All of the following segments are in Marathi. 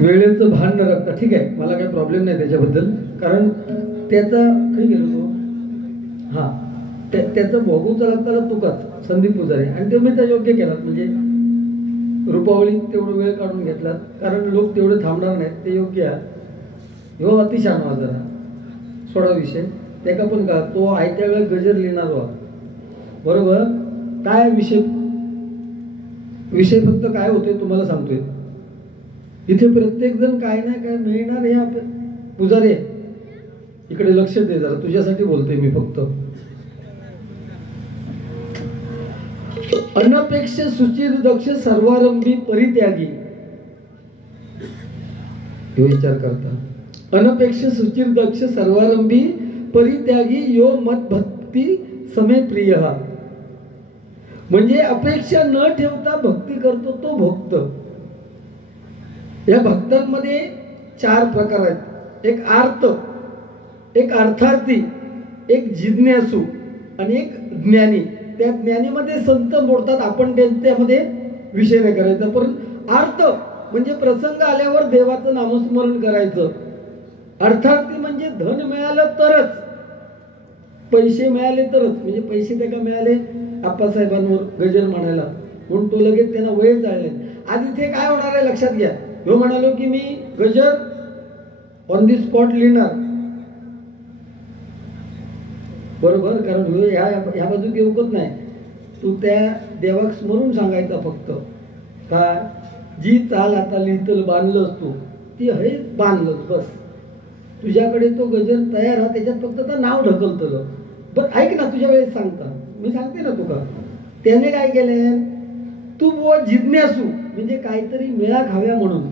वेळेचं भान न राखता, ठीक आहे, मला काही प्रॉब्लेम नाही त्याच्याबद्दल, कारण त्याचा काही गेलो तो हां त्याचं भोगूचा लागताना तुकाच संदीप पुजारी, आणि ते मी त्या योग्य केलात, म्हणजे रूपावळीत तेवढं वेळ काढून घेतलात, कारण लोक तेवढे थांबणार नाहीत, ते योग्य आहे. ह्यो अतिशहाणा हा जरा सोडा विषय त्याका पण का तो आयत्या वेळेत गजर लिहिणार वा बरोबर. काय विषय फक्त काय होतोय तुम्हाला सांगतोय, इथे प्रत्येक जण काय ना काय मिळणार हे आपण पुजारी इकडे लक्ष दे जरा, तुझ्यासाठी बोलतोय मी फक्त. अनपेक्ष सुचिर दक्ष सर्वारंभी परित्यागी, यो विचार करता. अनपेक्ष सुचिर दक्ष सर्वारंभी परित्यागी यो मत भक्ती समे प्रिय, म्हणजे अपेक्षा न ठेवता भक्ती करतो तो भक्त. या भक्तांमध्ये 4 प्रकार आहेत, एक आर्त, एक अर्थार्थी, एक जिज्ञासू आणि एक ज्ञानी. त्या ज्ञानीमध्ये संत मोडतात, आपण त्यामध्ये विषय नाही करायचा. पण आर्त म्हणजे प्रसंग आल्यावर देवाचं नामस्मरण करायचं. अर्थार्थी म्हणजे धन मिळालं तरच, पैसे मिळाले तरच, म्हणजे पैसे त्या का मिळाले आप्पासाहेबांवर गजर म्हणायला म्हणून तो लगेच त्यांना वय चालले. आज इथे काय होणार आहे लक्षात घ्या. ह्यो म्हणालो की मी गजर ऑन दी स्पॉट लिहिणार, बरोबर, कारण ह्या बाजू घेऊकच नाही. तू त्या देवाक स्मरून सांगायचा फक्त का जी चाल आता लिहितल बांधलंस तू ती हे बांधलंस बस. तुझ्याकडे तो गजर तयार हा, त्याच्यात फक्त तर नाव ढकलतं. बरं ऐक ना, तुझ्या वेळेस सांगता मी सांगते ना तुका. त्याने काय केलंय, तू बुवा जिज्ञासू म्हणजे काहीतरी मेळा खाव्या म्हणून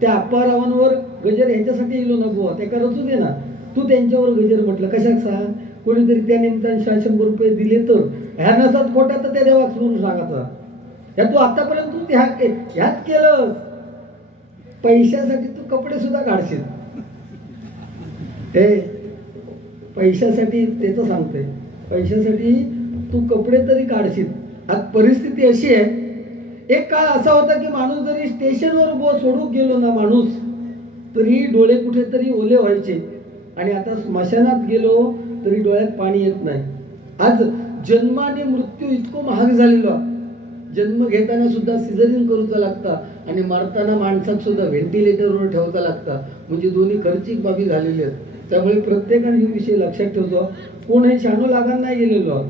त्या अप्पारावांवर गजर यांच्यासाठी येलो ना बुवा, ते करत दे ना. तू त्यांच्यावर गजर म्हटलं कशाक सांग, कोणीतरी त्या निमित्ताने 100 रुपये दिले तर ह्या नसात खोट्या तर त्या देवाक म्हणून सांगायचा. ह्या तू आतापर्यंत तू ह्याच केलं. पैशासाठी तू कपडे सुद्धा काढशील, हे पैशासाठी त्याचं सांगतोय, पैशासाठी तू कपडे तरी काढशील. आज परिस्थिती अशी आहे, एक काळ असा होता की माणूस जरी स्टेशनवर सोडून गेलो ना माणूस तरी डोळे कुठेतरी ओले व्हायचे, आणि आता स्मशानात गेलो तरी डोळ्यात पाणी येत नाही. आज जन्म आणि मृत्यू इतकं महाग झालेलो. जन्म घेताना सुद्धा सिझरिंग करूचा लागता आणि मरताना माणसात सुद्धा व्हेंटिलेटरवर ठेवता लागता, म्हणजे दोन्ही खर्चिक बाबी झालेली आहेत. त्यामुळे प्रत्येकाने हे विषय लक्षात ठेवतो. कोण हे शाणू लागायला नाही गेलेलो.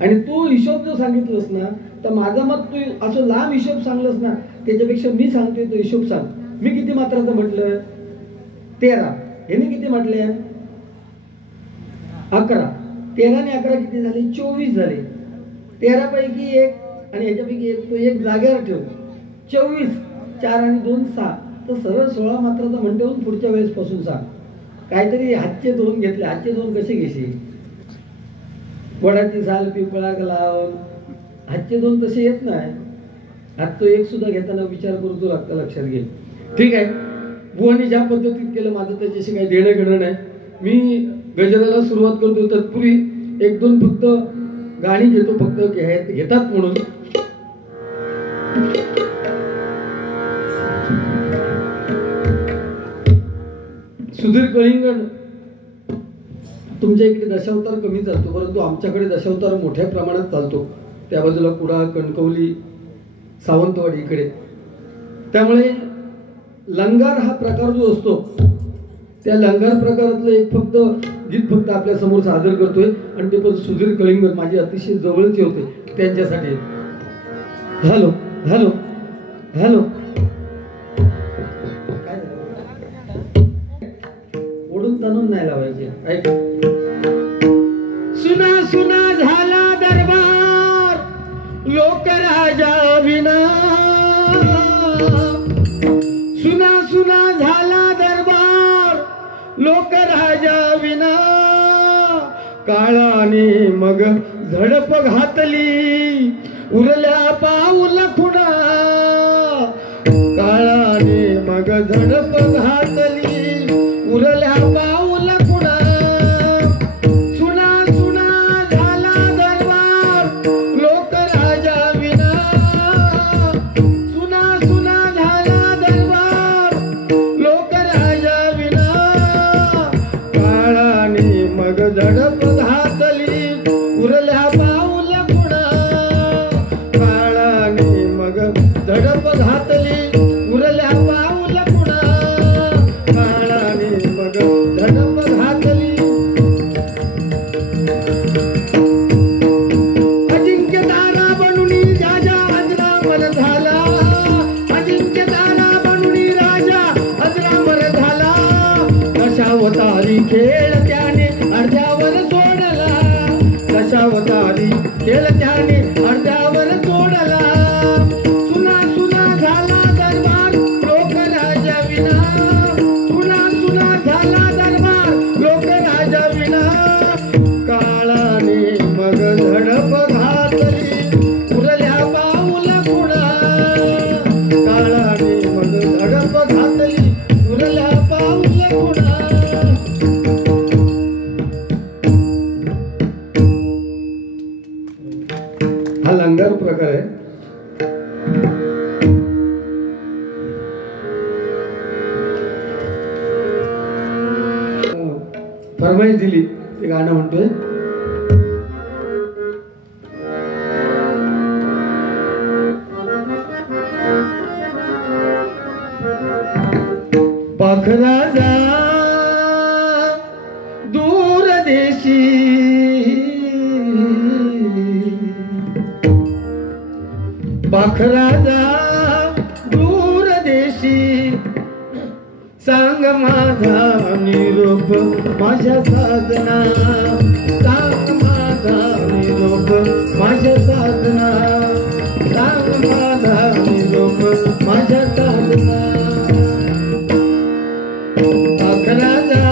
आणि तू हिशोब जो सांगितलंस ना, तर माझं मत तू असं लांब हिशोब सांगलंस ना, त्याच्यापेक्षा मी सांगतोय तो हिशोब सांग. मी किती मात्राचं म्हटलं 13, ह्याने किती म्हटले 11, 13 आणि 11 किती झाले 24 झाले. 13 पैकी 1 आणि ह्याच्यापैकी 1 तो 1 जागेवर ठेव. 24, 4 आणि 2 6, तर सरळ 16 मात्राचा म्हणते होऊन पुढच्या वेळेस पासून सांग. काहीतरी हातचे 2 घेतले, हातचे 2 कसे घेशील. वडाची साल पिपळाक लावून हातचे 2 तसे येत नाही. हात तो 1 सुद्धा घेताना विचार करू लागतं, लक्षात घे. ठीक आहे, बुवानी ज्या पद्धतीत केलं माझं त्याच्याशी काही देणं घेणं नाही. मी गजराला सुरुवात करतो, तत्पूर्वी 1-2 फक्त गाणी घेतो, फक्त घेतात म्हणून. सुधीर कलिंगड, तुमच्या इकडे दशावतार कमी चालतो, परंतु आमच्याकडे दशावतार मोठ्या प्रमाणात चालतो. त्या बाजूला कुडाळ, कणकवली, सावंतवाडी इकडे. त्यामुळे लंगार हा प्रकार जो असतो, त्या लंगार प्रकारातलं एक फक्त गीत फक्त आपल्या समोर सादर करतोय, आणि ते पण सुधीर कलिंगड माझे अतिशय जवळचे होते, त्यांच्यासाठी. हॅलो हॅलो हॅलो, ओढून ताणून नाही लावायचे. ऐक, सुना सुना झाला दरबार लोकराजा विना, सुना सुना झाला दरबार लोकराजा विना, काळाने मग झडप घातली उरल्या पाऊल खुणा, काळाने मग झडप घातली उरल्या पाऊल खुणा, सुना सुना झाला दरबार लोकराजा विना, सुना सुना झाला दरबार अवतारी केल त्याने अर्ध्यावर सोडला सुना सुना झाला दरबार लोक राजा विना सुना सुना झाला दरबार लोक राजा विना काळाने मग झडप घातली उरल्या पाऊल कुणा काळाने मग झडप घातली उरल्या पाऊल कुणा हा लंगर प्रकार आहे फरमाईश दिली ते गाणं म्हणतोय पाखरा जा दूर देशी पाखरा जा दूर देशी सांग माझा निरोप माझ्या साधना सांग माझा निरोप माझ्या साधना सांग माझा निरोप माझ्या साधना पाखरा जा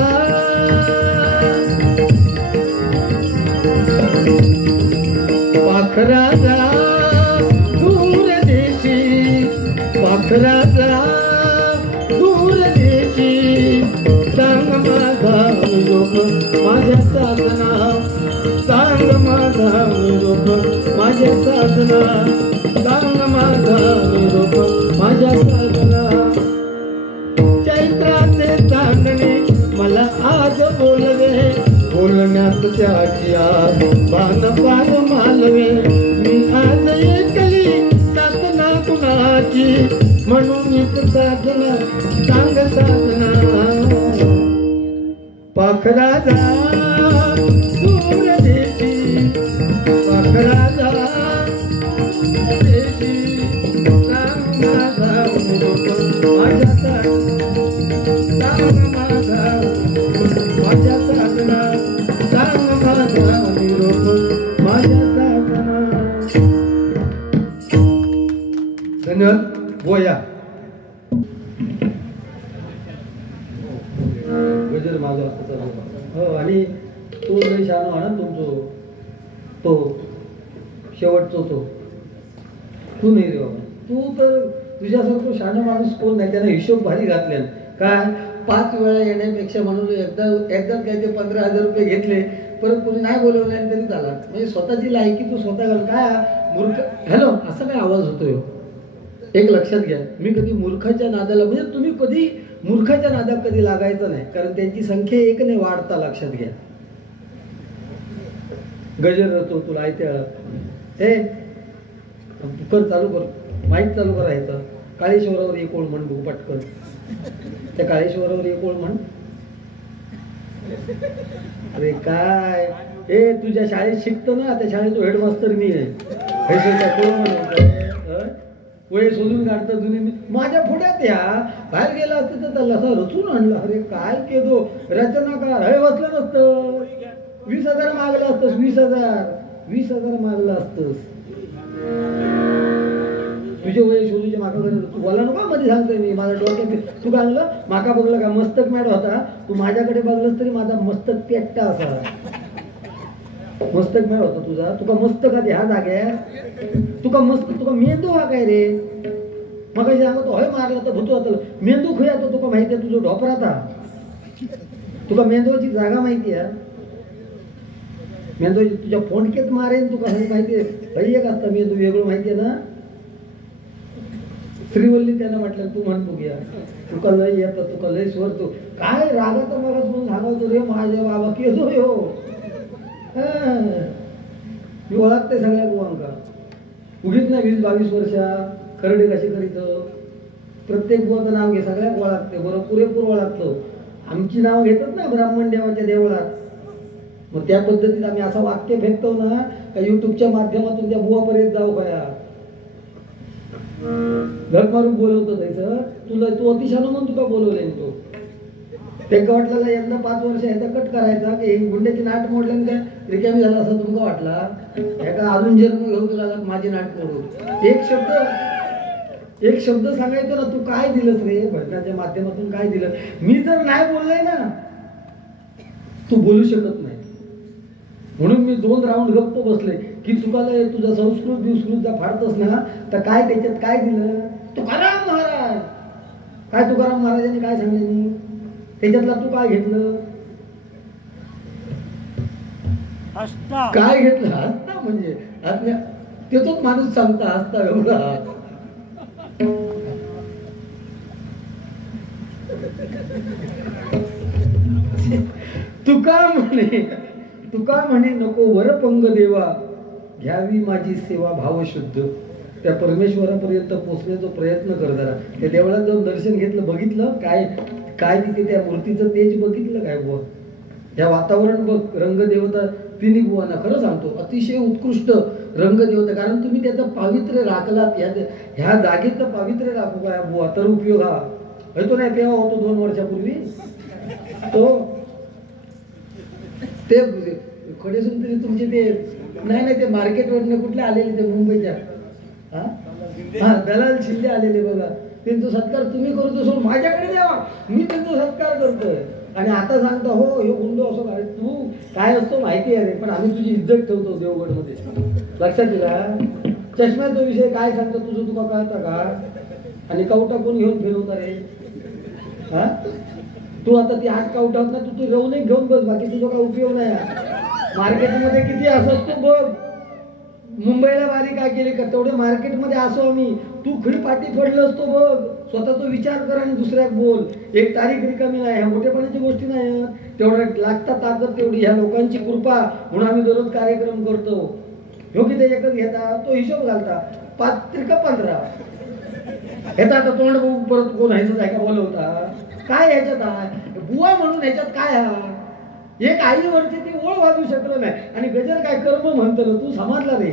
पाखरा जा दूर देशी पाखरा जा दूर देशी सांग माझा निरोप माझ्या साधना सांग माझा निरोप माझ्या साधना सांग माझा निरोप माझ्या साधना चैत्राचे चांदणे मला आज बोलवे बोलण्यात त्याची आज पान पान मालवे मी आज एकली साधना कुणाची म्हणून एक साधना सांग साधना पाखरा जा दूर देशी पाखरा जा देशी सांग माझा निरोप माझ्या साधना सांग माझा माझ्या साधना सांग माझा निरोप माझ्या साधना धन्यवाद बोया गजर माझा हो आणि तो लय छान म्हणा तुमचो तो शेवटचो तो तू नाही रे बाबा तू तर तुझ्यासारखं शहाणा माणूस कोण नाही त्याने हिशोब भारी घातले काय 5 वेळा येण्यापेक्षा म्हणून एकदा काय ते 15,000 रुपये घेतले परत कोणी नाही बोलवले तरी झाला म्हणजे स्वतःची लायकी तू स्वतः घाल काय मूर्ख हॅलो असा काय आवाज होतोय एक लक्षात घ्या मी कधी मूर्खाच्या नादाला म्हणजे तुम्ही कधी मूर्खाच्या नादात कधी लागायचं नाही कारण त्यांची संख्या एक नाही वाढता लक्षात घ्या गजर रतो तुला ऐत्या हे कर चालू कर माईक चालू करायचं काळेश्वरावर एक ओळ म्हण बघू पटकन त्या काळेश्वरावर एक ओळ म्हण अरे काय हे तुझ्या शाळेत शिकतो ना त्या शाळेचा हेडमास्टर मी आहे वय शोधून काढतात जुने माझ्या पुढ्यात या बाहेर गेला असतं तर त्याला असं रचून आणलं अरे काय केलो रचनाकार हे बसलं नसतं 20,000 मागलं असतंस 20,000 मागलं असतंस तुझे वय शोधूचे माका तू बोला नको मध्ये सांगतोय मी माझ्या डोक्यात तू काय आणलं माका बघलं का मस्तक मॅड होता तू माझ्याकडे बघलंस तरी माझा मस्तक पेट्टा असा मस्तक मॅड होता तुझा तुका मस्तक आधी ह्या जाग्यात तुका मेंदू हा काय रे मग सांगतो हय मारला तर भूतो होतं मेंदू खुया तो तुका माहिती आहे तुझं ढोपरा था तुका मेंदूची जागा माहिती आहे मेंदू तुझ्या फोंडकेत मारेन तुका हे माहिती आहे एक असतं मेंदू वेगळं माहिती आहे ना श्रीवल्ली त्यांना म्हटलं तू म्हण बघूया तुका लय येतं तुका लय स्वर तू काय रागात मगच म्हणून सांगतो रे माझ्या बाबा केलो हो मी ओळखते सगळ्या बुवांका उगीच नाही 20-22 वर्षा खरडे कशी करीत प्रत्येक बुवाचं नाव घे सगळ्यात ओळखते बरोबर पुरेपूर ओळखतो आमची नाव घेतात ना ब्राह्मण देवाच्या देवळात मग त्या पद्धतीत आम्ही असं वाक्य फेकतो ना का युट्यूबच्या माध्यमातून त्या बुवापर्यंत जाऊ काय धड मारून बोलवतो त्याचं तुला तू अतिशान म्हणून तुका बोलवले तो तेका वाटलं यंदा 5 वर्ष ह्याचा कट करायचा की गुंड्याची नाट मोडल्यान काय रिकामी झाला असं तुमका वाटला. ह्याका अजून जन्म घेऊन लागला माझी नाट मोडून. एक शब्द सांगायचो ना, तू काय दिलंस रे भजनाच्या माध्यमातून, काय दिलं. मी जर नाही बोललोय ना, तू बोलू शकत नाही. म्हणून मी 2 राऊंड गप्प बसले की तुकाला तुझा संस्कृत फाडतोस ना, तर काय त्याच्यात काय दिलं. तुकाराम महाराज, काय तुकाराम महाराजांनी काय सांगितलं, त्याच्यातला तू काय घेतलं, काय घेतलं. हसता म्हणजे त्याचाच माणूस सांगता हसता एवढा. तुका म्हणे नको वरपंग देवा, घ्यावी माझी सेवा भावशुद्ध. त्या परमेश्वरापर्यंत पोहोचण्याचा प्रयत्न कर जरा. त्या देवळात जाऊन दर्शन घेतलं, बघितलं काय काय तिथे त्या मूर्तीचं तेज बघितलं काय बुवा, त्या वातावरण बघ, रंगदेवता तिन्ही बुवांना खरं सांगतो अतिशय उत्कृष्ट रंगदेवता. कारण तुम्ही त्याचं पावित्र्य राखलात, ह्या जागेचं पावित्र्य राखू काय बुवा तर उपयोग हा होतो. नाही तेव्हा होतो 2 वर्षापूर्वी तो ते खडेसून तरी तुमचे ते नाही ते मार्केटवरनं कुठले आलेले ते मुंबईच्या हा दलाल शिंदे आलेले बघा, त्यांचा सत्कार तुम्ही करतो सोड माझ्याकडे द्यावा, मी त्यांचा सत्कार करतोय. आणि आता सांगतो हो हे गुंड असं काय, तू काय असतो माहिती आहे रे, पण आम्ही तुझी इज्जत ठेवतो देवगडमध्ये, लक्षात दिला. चष्म्याचा विषय काय सांगतो तुझं तुका कळता का, आणि कवटा कोण घेऊन फिरवता रे. हा तू आता ती 8 काउट आहोत ना, तू रवून घेऊन बस, बाकी तुझा काय उपयोग नाही. मार्केटमध्ये किती असतो बघ, मुंबईला बारी काय केली का, तेवढे मार्केटमध्ये असो आम्ही, तू खरी पाठी पडलं असतो बघ. स्वतःचा विचार कर आणि दुसऱ्याक बोल. एक तारीख रिकामी नाही, ह्या मोठेपणाची गोष्टी नाही. तेवढ्या लागता ताकद तेवढी, ह्या लोकांची कृपा म्हणून आम्ही दररोज कार्यक्रम करतो. ह्यो किती एकच घेता, तो हिशोब घालता 15 ह्याचा आता तोंड बघू परत कोण ह्याच आहे का बोलवता काय, ह्याच्यात आहे बुवा म्हणून ह्याच्यात काय हा. एक आईवरची ती ओळ वाजू शकलं नाही, आणि गजर काय कर्म म्हणतो तू समजला रे.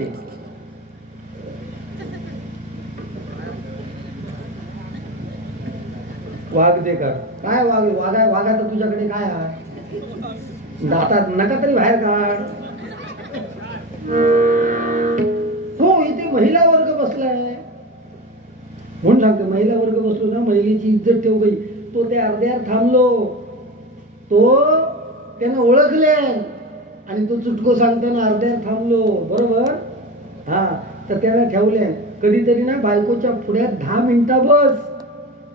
वाघ दे का काय, वाघात तुझ्याकडे काय आहे, दातात नका तरी बाहेर काढ. हो इथे महिला वर्ग बसलाय म्हणून सांगतो, महिला वर्ग बसलो ना, महिलेची इज्जत ठेव गई. तो ते अर्ध्यावर थांबलो, तो त्यानं ओळखले आणि तो चुटको सांगताना अर्ध्यावर थांबलो बरोबर. हा तर त्याला ठेवले. कधीतरी ना बायकोच्या पुढ्यात 10 मिनिटं बस,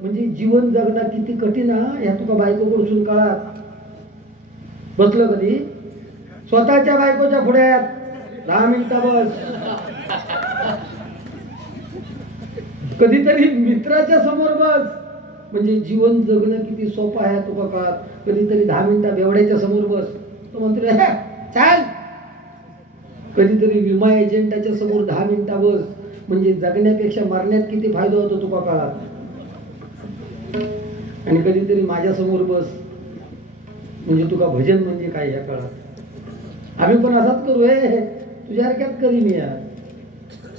म्हणजे जीवन जगणं किती कठीण हा ह्या तुका बायकोकडून काळात. बसलं कधी स्वतःच्या बायकोच्या पुढ्यात 10 मिनिटं बस. कधीतरी मित्राच्या समोर बस, म्हणजे जीवन जगणं किती सोपं आहे तुका काळात. कधीतरी 10 मिनिटं बेवड्याच्या समोर बस, तो म्हणतो चाल. कधीतरी विमा एजंटाच्या समोर 10 मिनिटं बस, म्हणजे जगण्यापेक्षा मरण्यात किती फायदा होतो तुका काळात. आणि कधीतरी माझ्या समोर बस, म्हणजे तुका भजन म्हणजे काय या काळात. आम्ही पण असाच करू, तुझ्या हरक्यात करी मी यार.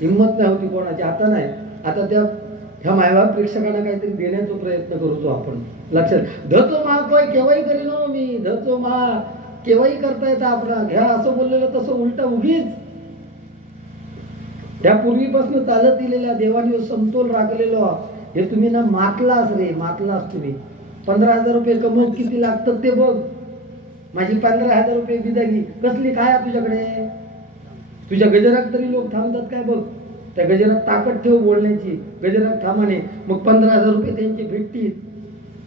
हिंमत नाही होती कोणाची, आता नाही. आता त्या ह्या मायबाप प्रेक्षकांना काहीतरी देण्याचा प्रयत्न करतो आपण. लक्षात धचो मा कोय केव्हाही करी नो मी, धचो मा केव्हाही करता येतं आपला. घ्या असं बोललेलं तसं उलटा उगीच. त्या पूर्वीपासून चालत दिलेल्या देवाने समतोल राखलेलो हे तुम्ही ना मातलास रे, मातलास तुम्ही. 15,000 रुपये कमवून किती लागतात ते बघ. माझी 15,000 रुपये बिदागी कसली काय तुझ्याकडे. तुझ्या गजरात तरी लोक थांबतात काय बघ. त्या गजरात ताकद ठेव बोलण्याची, गजरात थांबाने मग 15,000 रुपये त्यांचे भेटतील.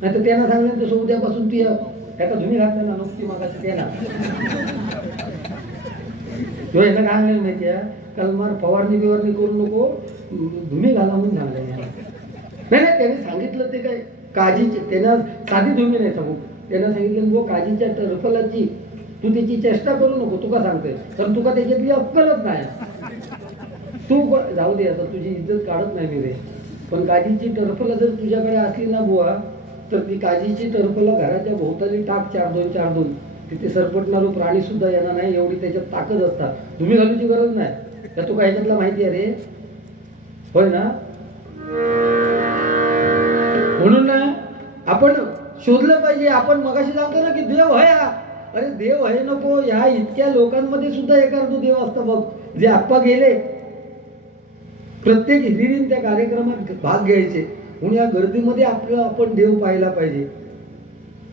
नाही तर त्यांना सांगलं तसं उद्यापासून तू त्याचा धुमी घातला ना नुकती मागायची त्यांना तो याला काय आणलेलं माहिती आहे, कलमार फवारणी बिवारणी करू नको, धुमी घाला म्हणून सांगलं. नाही त्याने सांगितलं ते काय काजीची, त्यांना साधी धुमी नाही सांगू, त्यांना सांगितलं गो काजीच्या टरफलाची तू त्याची चेष्टा करू नको. तुका सांगतोय पण तुका त्याच्यातली अक्कलच नाही. तू जाऊ दे आता, तुझी इज्जत काढत नाही मी रे, पण काजीची टरफला जर तुझ्याकडे असली ना बुवा, तर ती काजीची टरफला घराच्या भोवताली टाक 4-2 तिथे सरपटणारो प्राणी सुद्धा येणार नाही, एवढी त्याच्यात ताकद असतात. तुम्ही घालूची गरज नाही. तर तुका ह्याच्यातला माहिती आहे रे, होय ना. म्हणून ना आपण शोधलं पाहिजे. आपण मगाशी सांगतो ना की देव आहे हा. अरे देव आहे नको, ह्या इतक्या लोकांमध्ये सुद्धा एखादा देव असता बघ. जे आप्पा गेले प्रत्येक हिरिरीने त्या कार्यक्रमात भाग घ्यायचे. म्हणून या गर्दीमध्ये आपण देव पाहायला पाहिजे.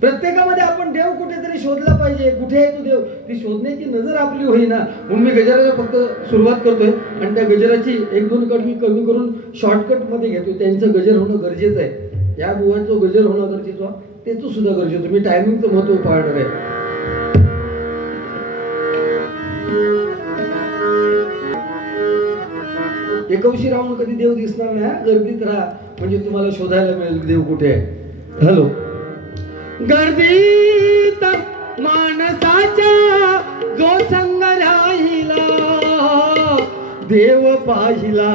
प्रत्येकामध्ये आपण देव कुठेतरी शोधला पाहिजे. कुठे आहे तो देव, ती शोधण्याची नजर आपली होईना. म्हणून मी गजराला फक्त सुरुवात करतोय आणि त्या गजराची एक दोन कट मी कमी करून शॉर्टकट मध्ये घेतोय. त्यांचं गजर होणं गरजेचं आहे. या बुवांचं गजर होणं गरजेचं, त्याचं सुद्धा गरजेचं. मी टायमिंगचं महत्व पाळणार आहे. एकवशी राहून कधी देव दिसणार नाही. गर्दीत राहा म्हणजे तुम्हाला शोधायला मिळेल देव कुठे आहे. हॅलो. गर्दीत माणसाच्या जो संग राहिला, देव पाहिला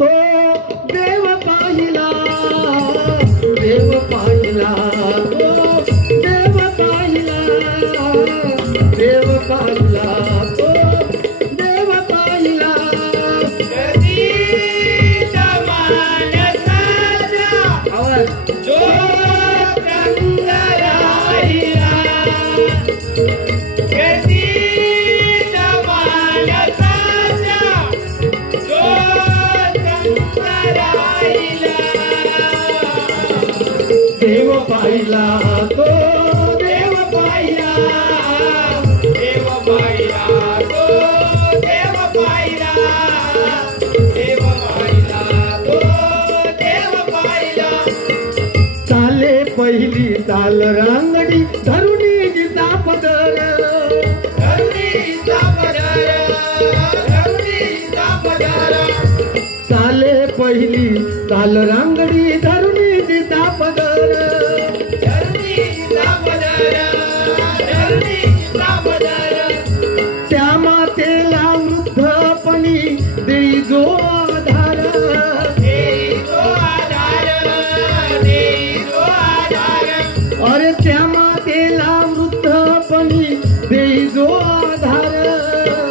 तो देव पाहिला, देव पाहिला तो देव पाहिला, देव पाहिला तो देव पाहिला. गर्दीत माणसाच्या जो देव पाहिला तो देव पाहिला, देव पाहिला तो देव पाहिला, देव पाहिला तो देव पाहिला. चाले पहिली चाल रांगडी धरुणी जिचा पदर, धरुणी जिचा पदर, धरुणी जिचा पदर. चाले पहिली चाल रांगडी धरुणी जिचा पदर, धरुणी जिचा पदर, धरुणी जिचा पदर. त्या मातेला वृद्धपणी देई जो आधार, देई जो आधार, देई जो आधार. अरे त्या मातेला वृद्धपणी देई जो आधार,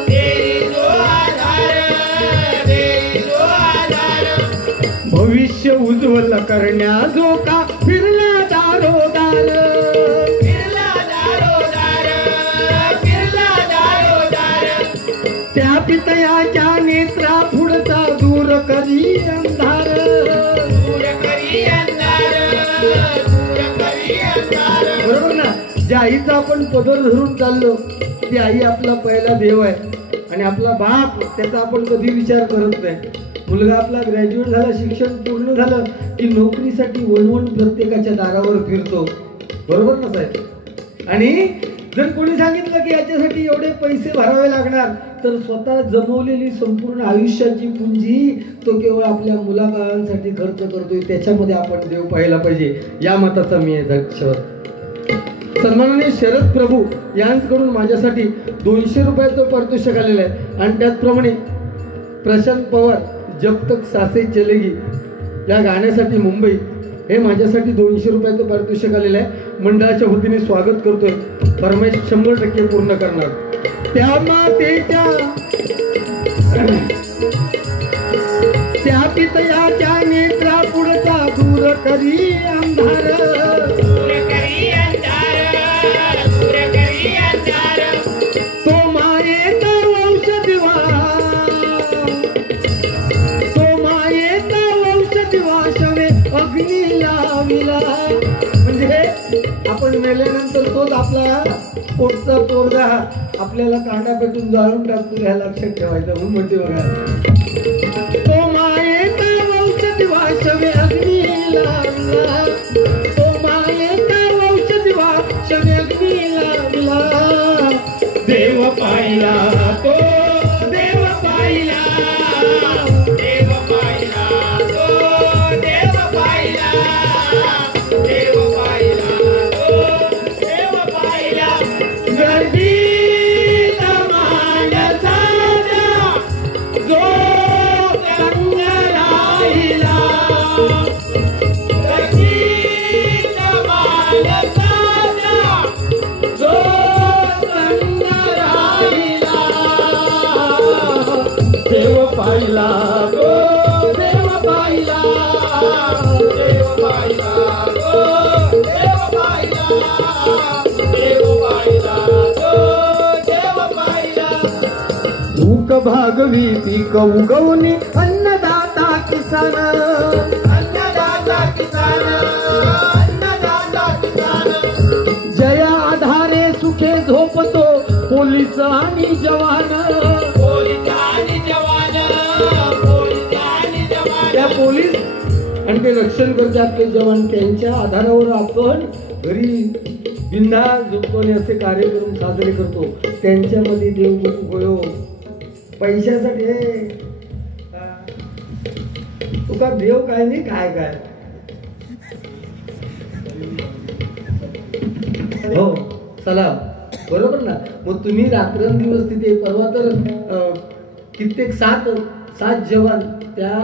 देई जो आधार, देई जो आधार. भविष्य उज्ज्वल करण्या जो का फिरला दारोदार, फिरला दारोदार, फिरला दारोदार. त्या पितयाच्या नेत्रा पुढचा दूर करी अंधार, दूर करी अंधार, दूर करी अंधार. बरोबर ना. ज्या आईचा आपण पदर धरून चाललो ती आई आपला पहिला देव आहे. आणि आपला बाप त्याचा आपण कधी विचार करत नाही. मुलगा आपला ग्रॅज्युएट झाला, शिक्षण पूर्ण झालं की नोकरीसाठी वणवण प्रत्येकाच्या दारावर फिरतो. बरोबर ना साहेब. आणि जर कोणी सांगितलं की याच्यासाठी एवढे पैसे भरावे लागणार तर स्वतः जमवलेली संपूर्ण आयुष्याची पुंजी तो केवळ आपल्या मुलाबाळांसाठी खर्च करतोय. त्याच्यामध्ये आपण देव पाहायला पाहिजे. या मताचा मी आहे दक्ष. सन्माननीय शरद प्रभू यांकडून माझ्यासाठी 200 रुपयाचं पारितोषिक आलेलं आहे. आणि त्याचप्रमाणे प्रशांत पवार जब तक सासे चलेगी या गाण्यासाठी मुंबई हे माझ्यासाठी 200 रुपयाचं पारितोषिक आलेलं आहे. मंडळाच्या वतीने स्वागत करतोय. फरमाईश 100% पूर्ण करणार. त्या मातेच्या त्या पितयाच्या नेत्रा पुढचा दूर करी अंधार, दूर करी अंधार, दूर करी अंधार. तो मायेचा वंश दिवा, तो मायेचा वंश दिवा शवे अग्नी लाविला. म्हणजे आपण मेल्यानंतर तोच आपला पोटचा तोरडा आपल्याला कांडा पेटून जाळून टाकतो. ह्या लक्षात ठेवायचं. म्हणून म्हणते बघा, तो मायेचा वंश दिवा शवे अग्नी लाविला, तो मायेचा वंश दिवा शवे अग्नी लाविला. देव पाहिला तो देव पाहिला, देव पाहिला तो देव पाहिला, देव पाहिला तो देव पाहिला. गर्दीत माणसाचा जो संग राहिला, गर्दीत माणसाचा जो संग राहिला. देव पाहिला तो देव पाहिला, देव पाहिला तो देव पाहिला. भागवी पीक उगवणी अन्नदाता किसान, अन्नदाता किसान, अन्नदाता किसान. जया आधारे सुखे झोपतो पोलीस आणि जवान, पोलीस आणि जवान, पोलीस आणि जवान. त्या पोलीस आणि ते रक्षण करतात ते जवान, त्यांच्या आधारावर आपण घरी बिंदास झोपतो आणि असे कार्यक्रम साजरे करतो. त्यांच्यामध्ये देव होयो पैशासाठी. तुका देव काय नाही काय काय. हो चला बरोबर ना. मग तुम्ही रात्रंदिवस तिथे परवा तर कित्येक सात जवान त्या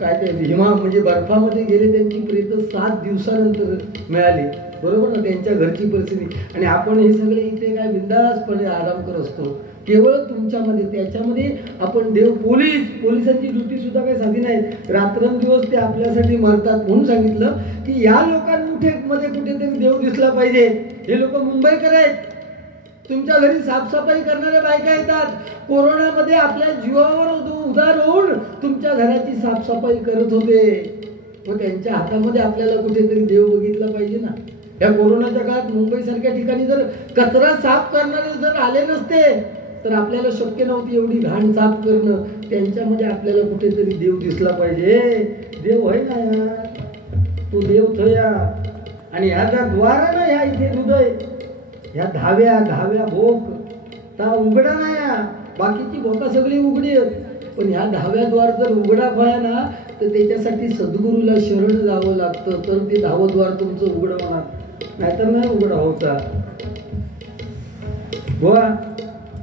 काय ते हिमा म्हणजे बर्फामध्ये गेले, त्यांची प्रेत 7 दिवसानंतर मिळाली. बरोबर ना. त्यांच्या घरची परिस्थिती. आणि आपण हे सगळे इथे काय बिंदासपणे आराम करत असतो. केवळ तुमच्यामध्ये त्याच्यामध्ये आपण देव पोलिसांची ड्युटी सुद्धा काही साधी नाही. रात्रंदिवस ते आपल्यासाठी मरतात. म्हणून सांगितलं की या लोकांमध्ये कुठेतरी देव दिसला पाहिजे. हे लोक मुंबईकर आहेत. तुमच्या घरी साफसफाई करणाऱ्या बायका येतात. कोरोनामध्ये आपल्या जीवावर उदार होऊन तुमच्या घराची साफसफाई करत होते. व त्यांच्या हातामध्ये आपल्याला कुठेतरी देव बघितला पाहिजे ना. या कोरोनाच्या काळात मुंबईसारख्या ठिकाणी जर कचरा साफ करणारे जर आले नसते तर आपल्याला शक्य नव्हती एवढी घाण साफ करणं. त्यांच्यामध्ये आपल्याला कुठेतरी देव दिसला पाहिजे. देव आहे ना, तो देव थया. आणि ह्याचा द्वारा ना ह्या इथे हृदय ह्या दहाव्या भोक ता उघडा नाही. बाकीची भोका सगळी उघडी आहेत, पण ह्या 10व्या द्वार जर उघडा व्हाय ना तर त्याच्यासाठी सद्गुरूला शरण जावं लागतं. तर ते 10वं द्वार तुमचं उघडं होणार, नाहीतर नाही उघडा होता. गोवा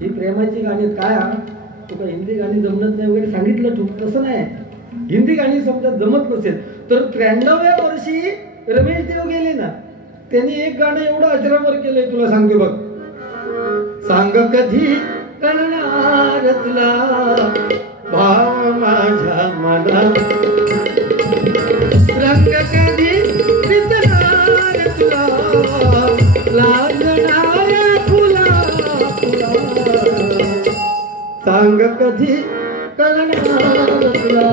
ही प्रेमाची गाणी काय. तुका हिंदी गाणी जमत नाही वगैरे सांगितलं तू, तसं नाही. हिंदी गाणी समजा जमत नसेल तर 93व्या वर्षी रमेश देव गेले ना, त्यांनी एक गाणं एवढं अजरामर केलंय, तुला सांगते बघ. सांग कधी कळणार तुला भाव माझ्या मना, रंग कधी दिसणार तुला लागणाऱ्या फुला फुला. सांग कधी कळणार तुला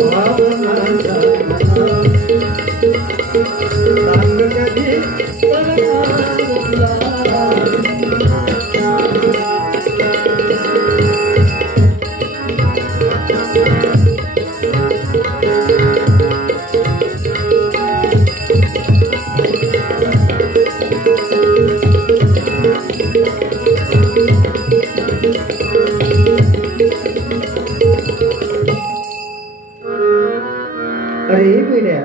भाव माझ्या मना, सांग कधी कळणार तुला. अरे बेड्या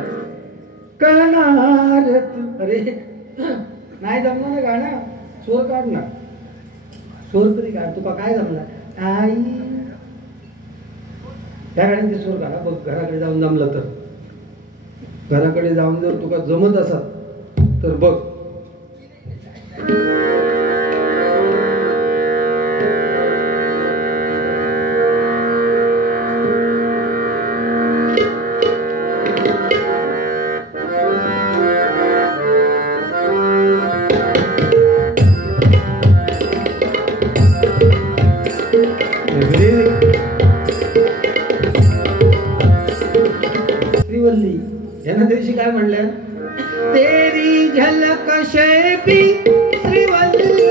कळणार. अरे नाही जमणार ना गाणं. स्वर काढ ना, स्वर तरी काढ. तुका काय जमणार आई त्या गाण्याचे स्वर काढा बघ. घराकडे जाऊन जमलं तर, घराकडे जाऊन जर तुका जमत असत तर बघ. श्रीवल्ली यांना दिवशी काय म्हणल्या, तेरी झलक शेपी श्रीवल्ली.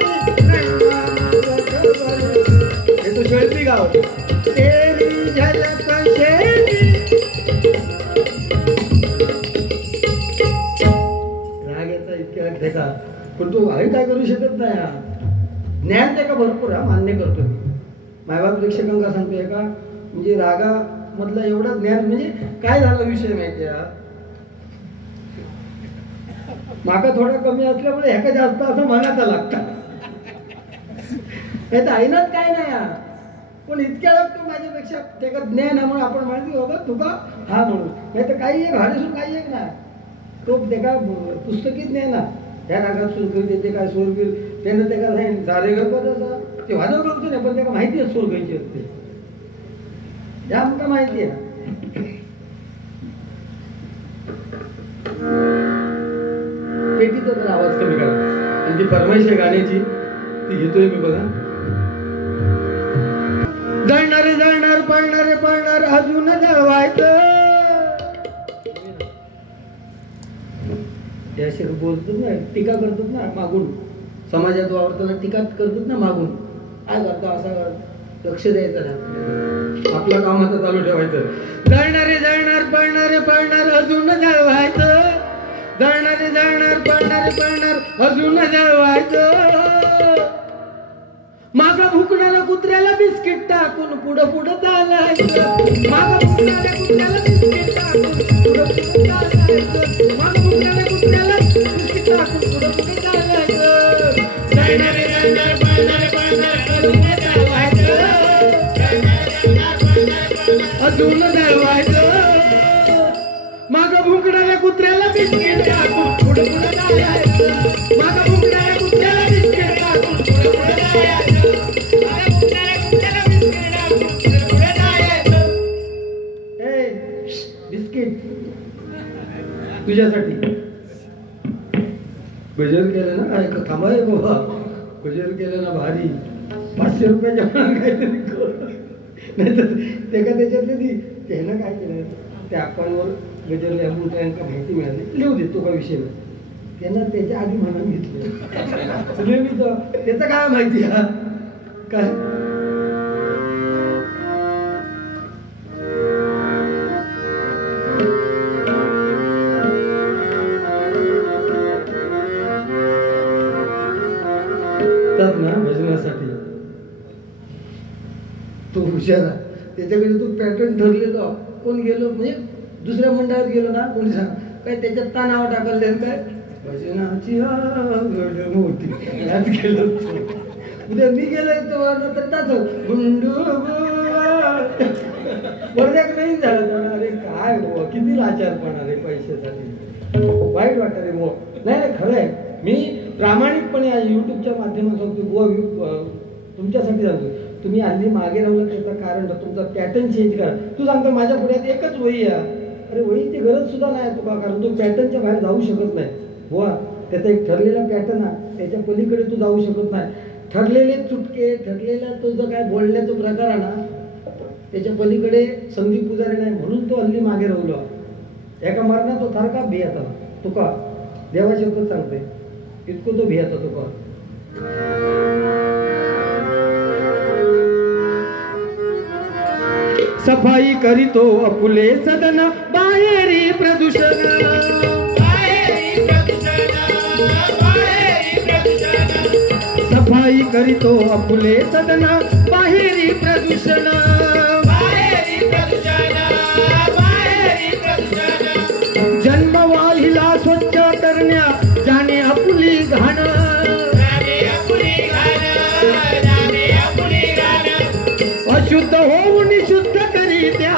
हे तो शेळपी गाव. तेरी झलक शेपी. राग याचा इतक्या त्याचा, पण तू आहे काय करू शकत नाही. ज्ञान त्या का भरपूर हा मान्य करतो मी. मायबाप प्रेक्षकांना सांगतोय का म्हणजे रागा मधला एवढा ज्ञान. म्हणजे काय झाला विषय माहिती आहे, माका थोडा कमी असल्यामुळे ह्याका जास्त असं म्हणायचं लागतं. नाही तर ऐनच काय नाही. पण इतक्या तू माझ्यापेक्षा त्याला ज्ञान आहे म्हणून आपण माहिती बाबा तुका हा म्हणून. नाही तर काही एक हाडेसून काही एक ना तो त्याका पुस्तकी ज्ञान ना. ह्या रागात सूर करी ते काय सूर करी त्यानं त्याला सांगितलं सारे गणपत ते वाजव करतो ना, पण त्याला माहिती आहे सूर घ्यायची असते. या आमका माहिती आहे. पेटीचा जर आवाज कमी करा. आणि ती फरमाईश आहे गाण्याची ती घेतोय मी बघा. अजून जळवायचं. त्याशी बोलतात ना, टीका करतात ना मागून, समाजात वावरताना टीका करतात ना मागून, काय करता असा लक्ष द्यायचं ना, आपलं काम आता चालू ठेवायचं. जळणारे जळणार, पळणारे पळणार, अजून जळवायचं. जळणारे जळणार, पळणारे पळणार, अजून जळवायचं. माग भुकणाऱ्या कुत्र्याला बिस्किट टाकून पुढं पुढं चालायचं. माग भुकणाऱ्या कुत्र्याला बिस्किट टाकून पुढं पुढं चालायचं. माग भुकणाऱ्या कुत्र्याला बिस्किट टाकून पुढं पुढं चालायचं. जळणारे जळणार, पळणारे पळणार, अजून जळवायचं. अजून जळवायचं. माग भुकणाऱ्या कुत्र्याला बिस्किट टाकून पुढं पुढं चालायचं. माग भुकणाऱ्या कुत्र्याला बिस्किट टाकून पुढं पुढं चालायचं. बिस्किट तुझ्यासाठी गजर केलं ना, काय थांबा आहे बाबा, गजर केलं ना भारी, 500 रुपयाच्या काहीतरी नाही तर ते का त्याच्यातले ती त्यानं काय केलं, त्या अकाउंटवर गजर लिहून त्यांना माहिती मिळाली, लिहू देतो का विषय नाही, त्यांना त्याच्या आधी म्हणून घेतलं. मी तर त्याचं काय माहिती हा काय ना भजनासाठी तो हुशार, त्याच्याकडे तो पॅटर्न ठरलेलो. कोण गेलो म्हणजे दुसऱ्या मंडळात गेलो ना, कोणी सांग काय त्याच्यात ता नाव टाकलं काय भजनाची आवड मोठी गेलो. उद्या मी गेलो तर ताच गुंडू वर्ध्याक नाही झालं. अरे काय हो, किती लाचारपणा रे पैशासाठी, वाईट वाटत रे हो. नाही खरं आहे, मी प्रामाणिकपणे आज युट्यूबच्या माध्यमातून तुमच्यासाठी सांगतो. तुम्ही हल्ली मागे राहिलं त्याचं कारण तुमचा पॅटर्न चेंज करा. तू सांगतो माझ्या पुढ्यात एकच वही आहे, अरे वहीची गरज सुद्धा नाही तुका, कारण तू पॅटर्नच्या बाहेर जाऊ शकत नाही. हो, त्याचा एक ठरलेला पॅटर्न आहे, त्याच्या पलीकडे तू जाऊ शकत नाही. ठरलेले चुटके, ठरलेला तुझं काय बोलण्याचा प्रकार आहे ना, त्याच्या पलीकडे संदीप पुजारी नाही, म्हणून तो हल्ली मागे राहिलो. एका मारणार तो थारका भियाता तुका, देवाची शपथ सांगते इतकं तो भियाता तुका. सफाई करीतो अपुले सदन, बाहेरी प्रदूषण, सफाई करीतो अपुले सदन, बाहेरी प्रदूषण, जन्म वाहिला स्वच्छ करण्या जाणे आपुली घाण, अशुद्ध होऊन शुद्ध करी द्या,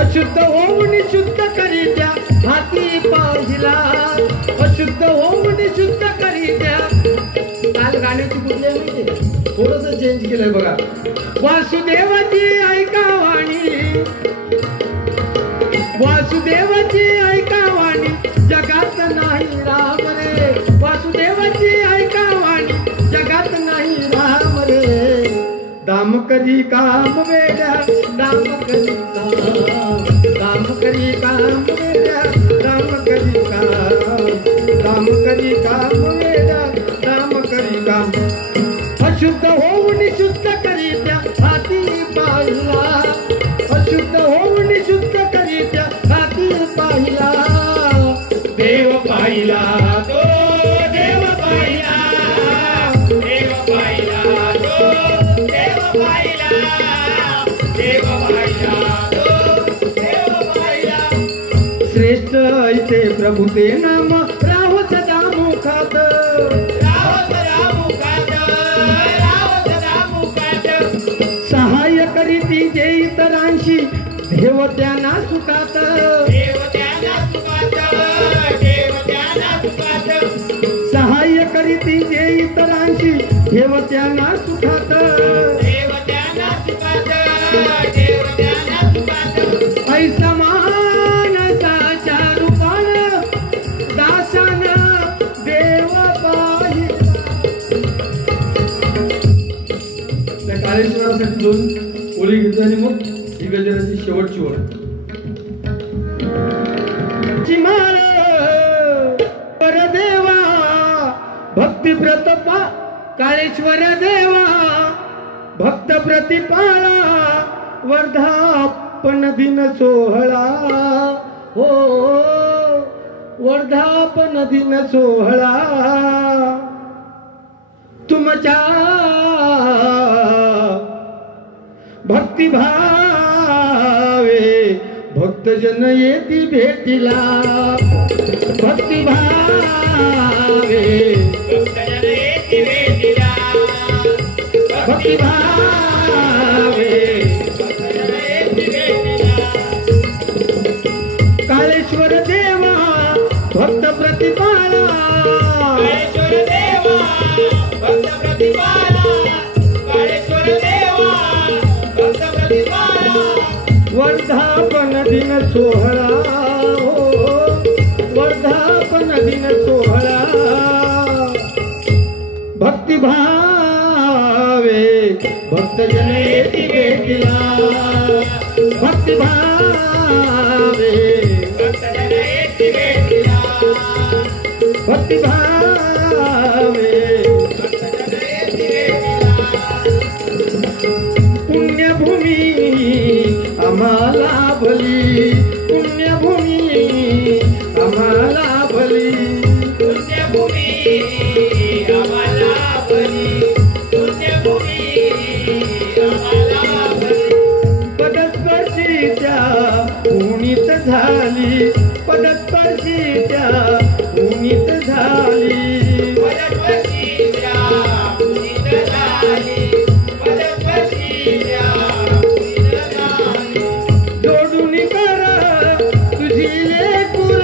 अशुद्ध होऊन शुद्ध करी द्या हाती पाहिला, अशुद्ध होऊन शुद्ध करी द्या. काल गाण्याची कुठली माहिती, थोडस चेंज केलंय बघा. वासुदेवाची ऐका वाणी, वासुदेवाची ऐका वाणी, जगात नाही राम रे, वासुदेवाची ऐका वाणी, जगात नाही राम रे. दाम करी काम वेड्या, दाम करी काम, दाम करी काम वेड्या, दाम करी काम, दाम करी काम वेड्या, दाम करी काम. अशुद्ध होऊन शुद्ध करी द्या हाती पाहिला, अशुद्ध होऊन शुद्ध करी द्या हाती पाहिला. देव पाहिला तो देव पाहिला, देव पाहिला तो देव पाहिला, देव पाहिला तो देव पाहिला. श्रेष्ठ ऐसे प्रभु ते नाम, राहो सदा मुखात, राहो सदा मुखात, राहो सदा मुखात. सहाय्य करीती जे इतरांशी, देव त्यांना सुखात, देव त्यांना सुखात, देव त्यांना सुखात. सहाय्य करीती जे इतरांशी, देव त्यांना सुखात, देव त्यांना सुखात, देव त्यांना सुखात. ऐसा मानसाच्या रूपान, दासान देव पाहिला. त्या काळेश्वरासाठी 2 ओळी घेतो आणि मग ही गजराची शेवटची ओळ. देवा भक्ती प्रतपा काळेश्वर देवा भक्त प्रतिपाळा वर्धापन दिन सोहळा हो वर्धापन दिन सोहळा तुमच्या भक्तिभावे भक्तजन येती भेटीला भक्तिभावे भक्तजन येती भेटीला भक्तिभावे भक्तजन येती भेटीला काळेश्वर देवा भक्त प्रतिपाला काळेश्वर देवा भक्त प्रतिपाला काळेश्वर देवा भक्त प्रतिपाला वर्धापन दिन सोहळा हो वर्धापन दिन सोहळा भक्तिभावे भक्तजन येती भेटीला भक्तिभावे भक्तजन येती भेटीला भक्तिभावे भक्तजन येती भेटीला पुण्यभूमी आम्हाला भली पुण्यभूमी आम्हाला भली पुण्यभूमी आम्हाला भली पुण्यभूमी आम्हाला भली पदस्पर्शीच्या उणीत झाली पदस्पर्शीच्या उणीत झाली पदस्पर्शीच्या पुनीत झाली पदस्पर्शीच्या पुनीत झाली जोडून कर तुझी लेकुर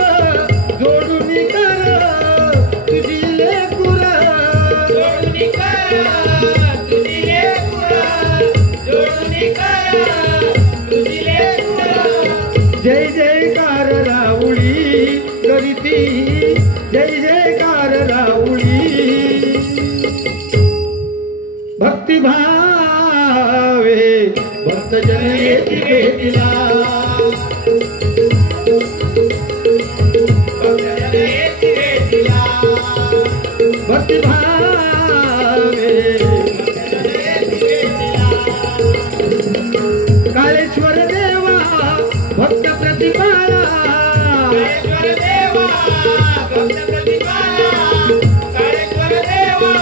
जोडून कर तुझी लेकुर जोडून कर तुझी लेकुर जोडून कर तुझी लेकुर जय जयकार राऊळी करीती जय जयकार राऊळी भक्तिभावे भक्तजन येती भेटीला भक्तजन येती भेटीला भक्तिभावे भक्तजन येती भेटीला काळेश्वर देवा भक्त प्रतिपाला काळेश्वर देवा भक्त प्रतिपाला काळेश्वर देवा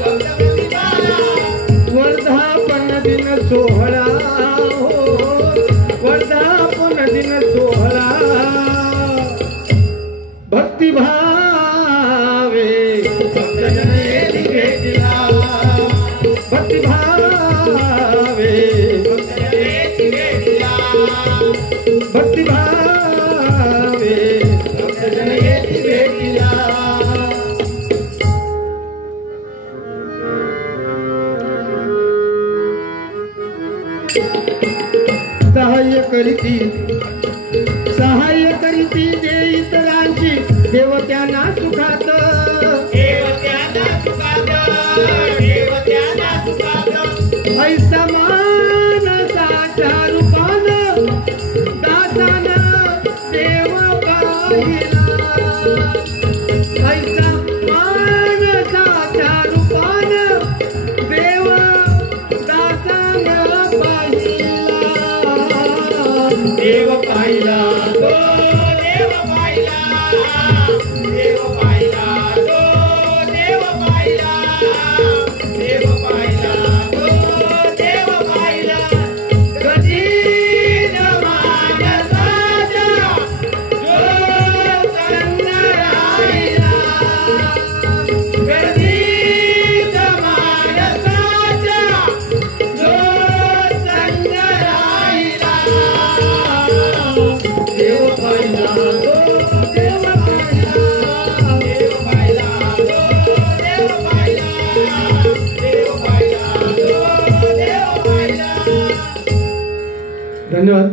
भक्त प्रतिपाला वर्धापन दिन सोहळा हो वर्धापन दिन सोहळा भक्तिभावे भक्तजन येती भेटीला भक्तिभावे भक्तजन येती भेटीला भक्तिभावे भक्तजन येती भेटीला सहाय्य करीती जे इतरांची देव त्यांना सुखात देव त्यांना सुखात देव त्यांना सुखात ऐसा मानसाच्या रूपान दासान देव पाहिला ऐसा मानसाच्या रूपान देव दासान देव पाहिला तो देव पाहिला देव पाहिला तो देव पाहिला देव पाहिला तो देव पाहिला कधी मानसाचा जो संग राहिला कधी मानसाचा जो संग राहिला देव पाहिला देव पाहिला देव पाहिला देव पाहिला देव पाहिला देव पाहिला. धन्यवाद.